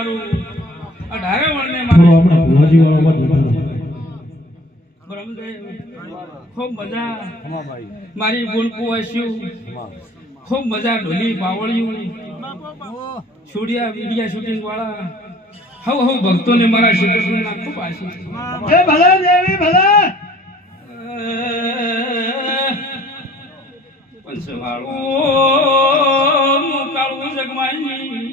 મારું અઢારે વણને મારું આપણે ભુવાજી વાળો વાત વધારો બ્રહ્મદેવ ખૂબ મજા મારી ગુણકુ વાસ્યું ખૂબ મજા ઢોલી પાવળિયું છોડિયા વીડિયા શૂટિંગ વાળા હવ ભક્તોને મારા શ્રીકૃષ્ણના ખૂબ આશીષ એ ભલે દેવી ભલે પંચવાળો કાળું જગમાની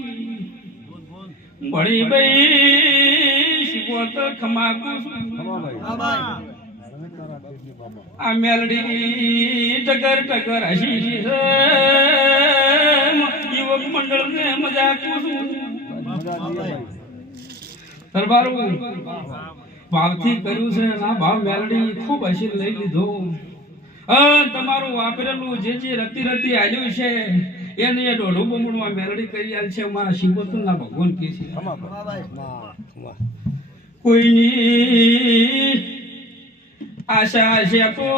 બળી બઈ શિકોત ખમાકુ આ મેલડી ટકર ટકર હસી છે યુવક મંડળ ને મજા કુસું દરબારું ભાવથી કર્યું છે ના ભાવ મેલડી ખૂબ હસી લઈ લીધો તમારું વાપરેલું જે રતી રતી આવ્યું છે એને એ દોઢું બમણું આ મેલડી કરી આલ છે મારા શિવોતના ભગવાન કે છે કોઈની આશા છે તો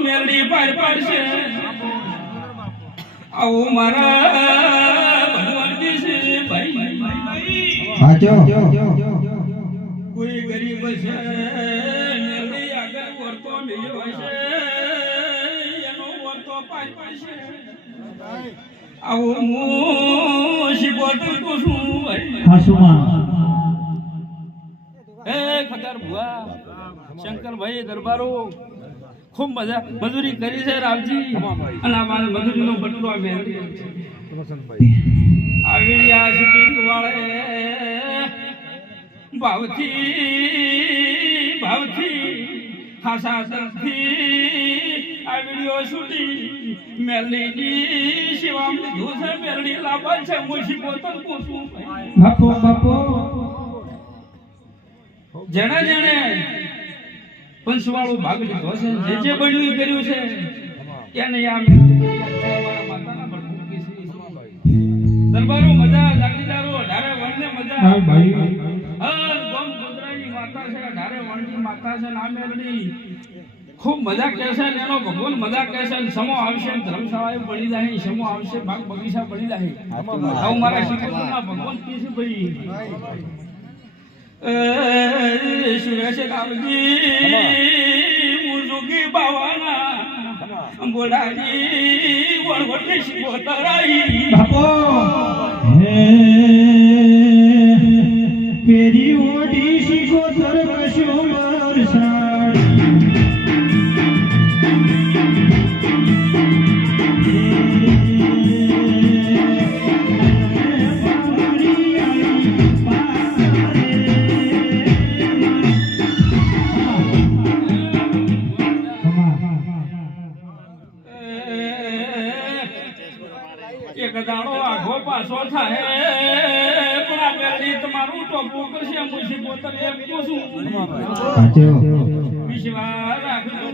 મેલડી પાર પાડશે આવું મારા ભગવાન કે છે ભાઈ કોઈ ગરીબ છે મેલડી આગળ વર્તો મેળ્યો હશે એનો વર્તો પાર પાડશે આવું હું શીખવતું તો શું હે ખતર ભુવા શંકરભાઈ દરબારો ખૂબ મજા મજૂરી કરી છે રાવજી અને આ મારી મજૂરીનો બટલો આ મેળવી આવી આ શૂટિંગ વાળે ભાવથી ખાસા તરફથી આ વિડીયો શૂટિંગ મેલડીની સેવામાં લીધું છે મેલડી લાભ છે મુશી પોતન પૂછું બાપો જેણે જેણે પંચવાળો ભાગ લીધો છે જે બન્યું કર્યું છે એને આ માતાના ભડકું કે છે દરબારો મજા જાગીદારો અઢારે વણને મજા હા ભાઈ ગોમ ગોદરાની માતા છે અઢારે વણની માતા છે ના મેલડી ખૂબ મજા કહેશે ને એનો ભગવાન મજા કહેશે ને સમો આવશે ધર્મશાળાએ બની જાય સમો આવશે બાગ બગીચા બની જાય આવું મારા શ્રીકૃષ્ણના ભગવાન કે છે ભાઈ સુરેશ રામજી મુજુગી બાવાના બોલાજી વળવટને શિવતરાઈ બાપો હે પેરી ઓડી શિકોતર કશો વરસાડ એક દાડો આઘો પાછો થાય પણ આ મેલડી તમારું ટોપું કરશે મુશી પોતર એમ પૂછું વિશ્વાસ રાખજો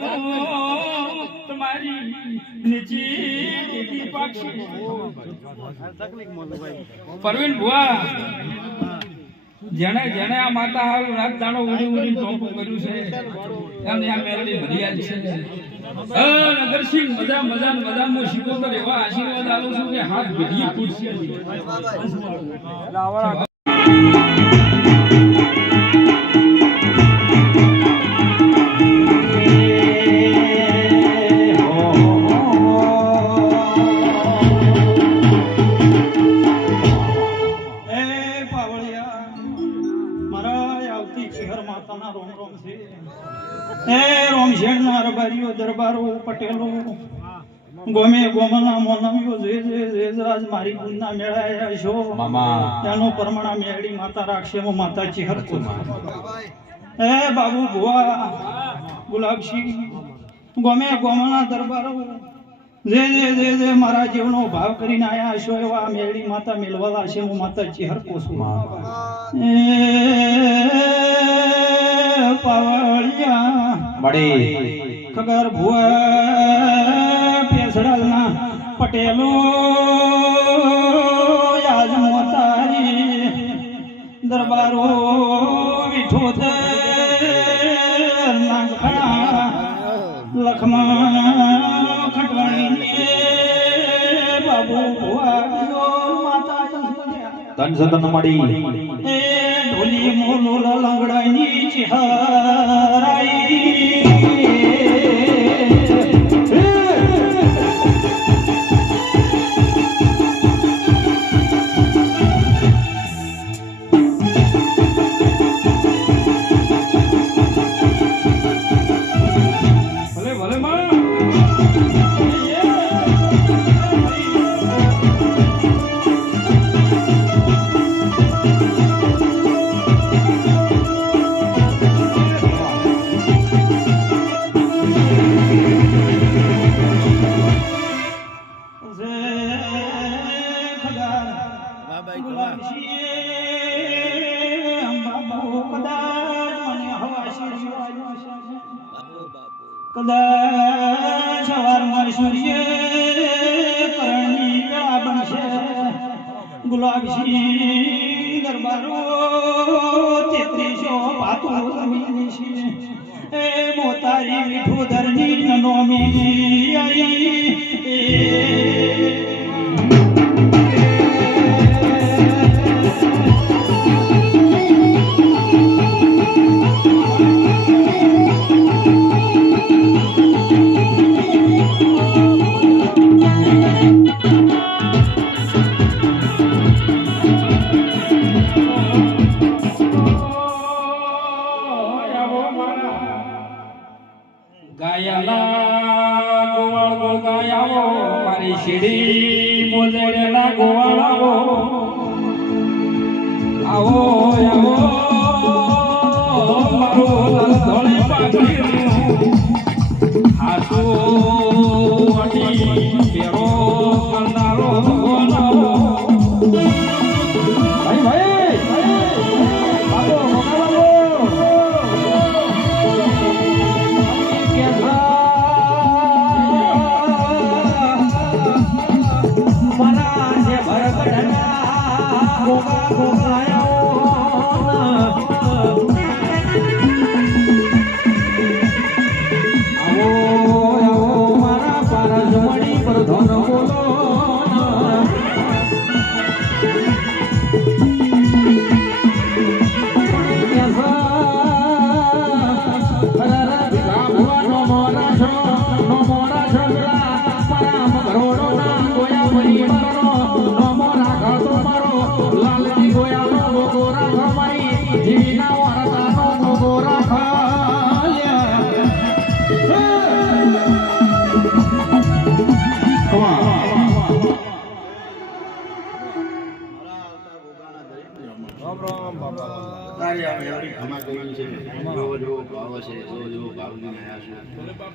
તમારી નીચી પાક્ષી પરવીન ભુવા જેણે જેણે આ માતા હારું રાત દાડો ઉડી ટોપું કર્યું છે એમને આ મેલડી ભરિયાલ છે નગરસિંહ મજા મો શિકોતર એવા આશીર્વાદ આલું છું કે હાથ ભીડી ફૂટશે દરબારો પટેલો ગોમે ગોમના મોનવીઓ જે આજ મારી ગુણના મેળાયા છો એનો પરમણા મેળી માતા રાખશે મો માતા ચિહર કો હે બાબુ ભુવા ગુલાબસિંહ ગોમે ગોમના દરબારો જે મારા જીવનો ભાવ કરીને આયા છો એવા મેળી માતા મેલવાલા છે મો માતા ચિહર કો પાવળિયા બડી ખગર ભુવા પેસડાલના પટેલો યાદ મોતારી દરબારો વિઠોતર નાગખણા લખમણ ખટવાણી બાબુ ભુવા માતા તન સતન મળી એ ઢોલી મોલુલ લંગડાની ચિહરાઈ ભલે ભલે માં કદાચ સવારમાં સૂર્ય કરણની વેળા બનશે ગુલાબી દરબારો તેત્રીસો વાતો રમી છે એ મોતારી મીઠું ધરની નોમી આઈ ગાયલા ગોવાળ ગો ગાયાવો મારી શીડી બોલેલા ગોવાળ આવો આવો આવો મારો લાલ ધોળી પાઘડી હાસુ અડી પેરો કંડારો ગોનાવો ભાઈ ભાઈ બાબો મોકાલાવો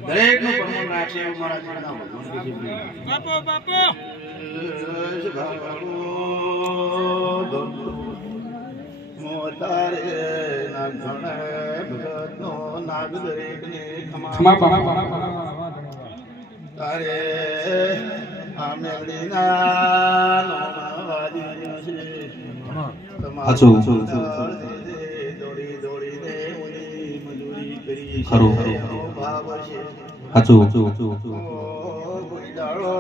દરેક નું પ્રમાણ રાખશે એવું મારા જીવનના ભગવાન બાપો મોતારે ના ઘણે ભગતનો નાગ દરેકને ખમા બાપા તારે આ મેળીના નોમાવાદી છે હાચું દોડી દોડીને ઉની મજૂરી કરી ખરું ભાવ છે હાચું કોઈ દાડો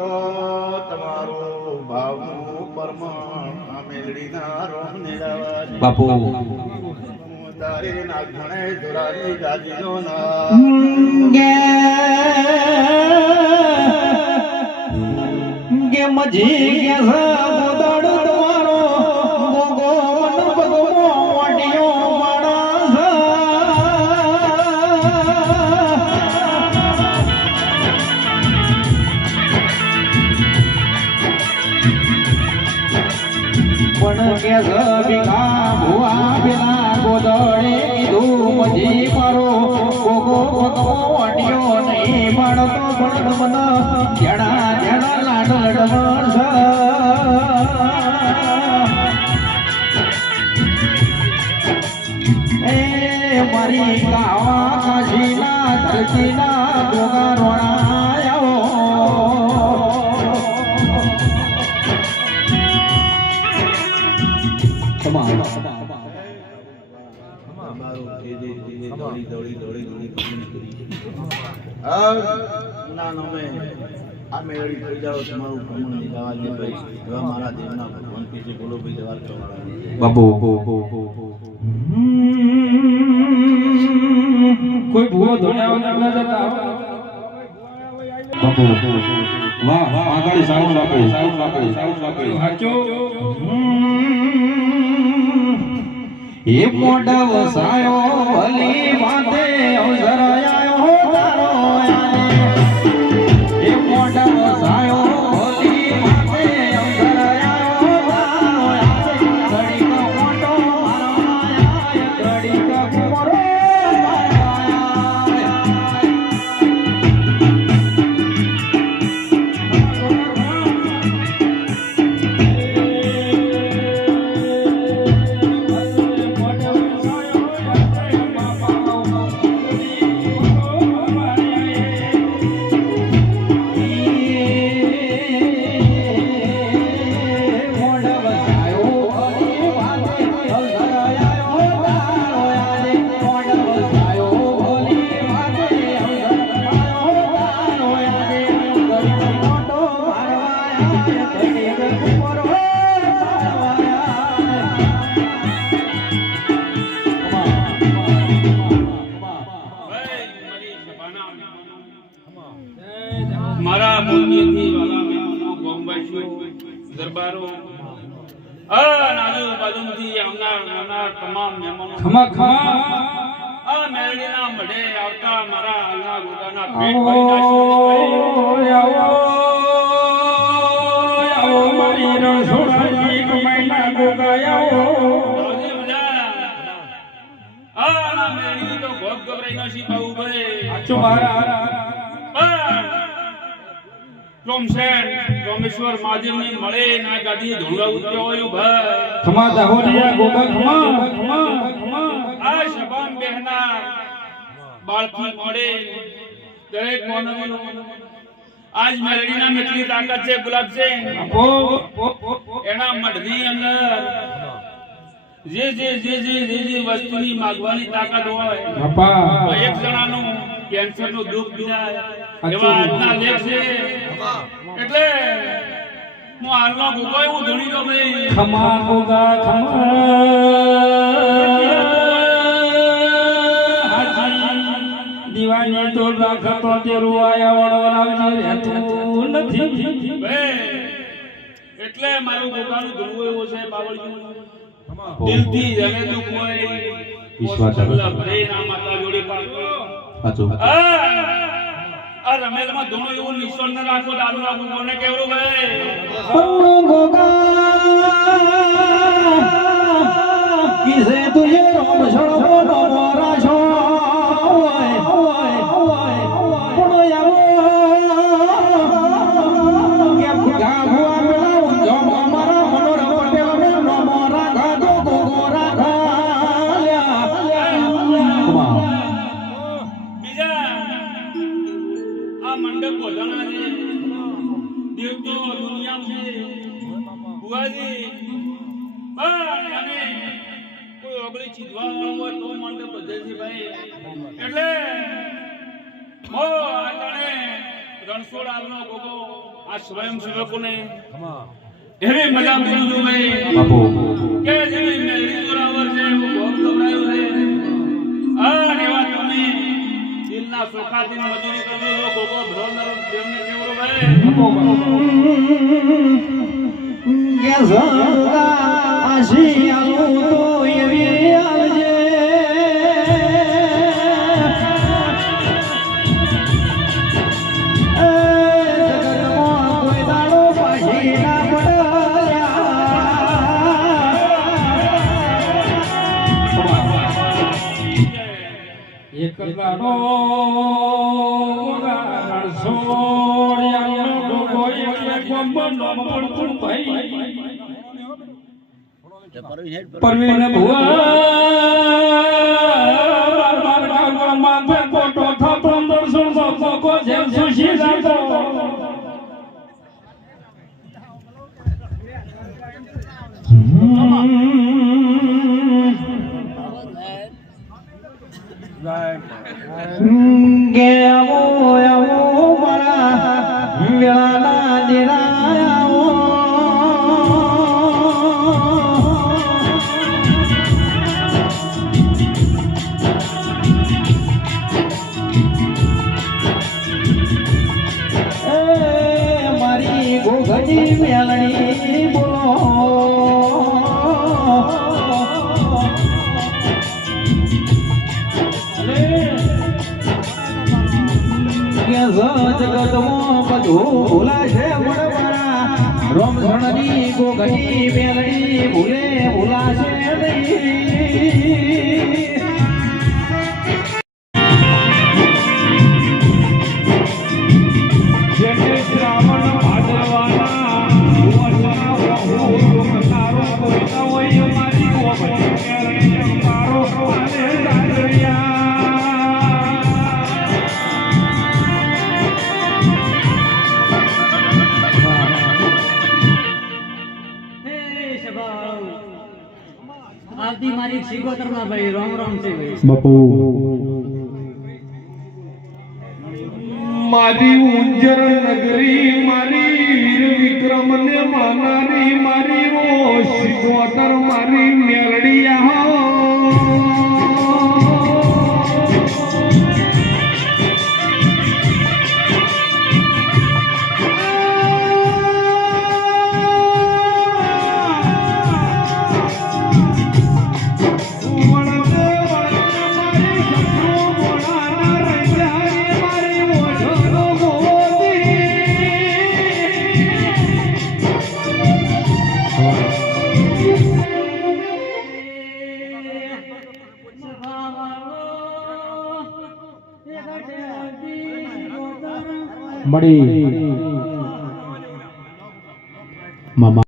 તમારો ભાવનું પરમાણ આ મેળડીના રોહ નિરાવા બાપુ તારે ના ઘણે દોરાની ગાદીનો ના ગે મજી કે ગોદાડ તમારો ગોગો મન ભગવો વાડિયો માણસ પણ કે ભીખા ભુવા પેલા ગોદડે કીધું મજી મારો ગોગો ભગવો વાડિયો નહીં માણતો પણ મન જણા જણા લાડ લડમણ એ મારી કાવા કાશીના ધરતીના ગોગા રોણાયો આ મેળવી થઈ જાઓ તમારું ભ્રમણ નિરાવા દે ભાઈ એવા મારા દેવના ભગવાન કે છે બોલો ભાઈ જવાર કરવાના બાપુ કોઈ ભૂવો ધોળ્યા વગર ન જતા બાપુ વાહ વાહ આગળ સાઉન્ડ આપે હાચો એ મોઢ વસાયો ભલી વાતે અવસર આયો તારો યાને એ મોઢ વસાયો ભલી વાતે અવસર આયો તારો યાને ઘડીક મોટો મારો આયા ઘડીક કુંવરો મારો મારા મોતીથી વાલા મહેમાનો બોમ્બાઈશો દરબારો આજુબાજુથી આવનાર તમામ મહેમાનો ખમા આ મેળીના મઢે આવતા મારા હાલના ગોગાના પેટ ભરી નાખ્યું આવો મારી રણછોડાજી કમાઈના ગોગા આવો આ મેળી તો ભોગ ગભરાઈ નો શી પાઉ ભાઈ આચો મારા રોમેશ્વર મહાદેવની મળે ના ગાદી ધોળા ઉત્યો ભાઈ ખમા દાહોડિયા ગોગા ખમા આ શબાન બહેના બાળકી મળે દરેક કોનવીનો આજ મેલડીના મેટલી તાકાત છે ગુલાબસિંહ એના મઢની અંદર જે વસ્તુની માંગવાની તાકાત હોય એક જણાનું કેન્સર નું દુઃખ બીજાય એવા આજના લેખ છે એટલે હું હાલમાં ગોગો એવું ધણી દો ભાઈ ખમા ગોગા દીવાની તો રાખતો તે રૂવાયા વણવરાવજી રહેતું નથી એટલે મારું ગોગાનું ધણવું એવું છે બાવળિયું દિલથી જને દુઃખ હોય વિશ્વાસ ભરે ના માતા જોડે પાડો સાચું આ રમેલમાં ધોનો એવું નિશાન ન રાખો દાદુ રાખો કોને કેવરું ભાઈ કિસે તુજે રોમ છોડો નો મોરા છો મંડપ બોધાના છે દેવ તો દુનિયામાં છે બુઆજી અને કોઈ ઓગળી ચીધવા હોય તો મંડપ બધે છે ભાઈ એટલે મો આટાણે રણછોડ આલનો ગોગો આ સ્વયં સેવકોને એવી મજા મળ્યું ભાઈ બાપુ કે જેવી મેરી જોરાવર છે એવું ભોગ ગવરાયું છે અને એવા તમે દિલના સુખાથી મજૂરી કરજો ગોગો ભ્રોનર દેવને કેવરો ભાઈ કે ઝંગા આશી આલું તો એવી આવજે જગતમાં કોઈ દાડો પાછી ના પડ્યા એક દાડો રણછોડિયાનો ડોકો એટલે ગોમનો મળતું ભાઈ પરવીન ભુવા બાર માથે કોટો થતો દર્શન સકો જેમ સુશી જાતો કે આવો આવો મારા વેળા જગતમાં બધું ભૂલાશે મળવાના રમઝણની ગોગની મેલડી ભૂલે ભૂલાશે નહીં જેને શ્રાવણ ભાદરવાના વર્ષના વહુ લોકતારો કોઈના હોય મારી ગોપની મેલડી મારો આને લાડડિયા આવતી મારી શિકોતરમાં ભાઈ રામ રામ છે ભાઈ બાપુ મારી ઉંજર નગરી મારી વીર વિક્રમ ને માનારી મારી ઓ શિકોતર મારી મેલડિયા મળી મામા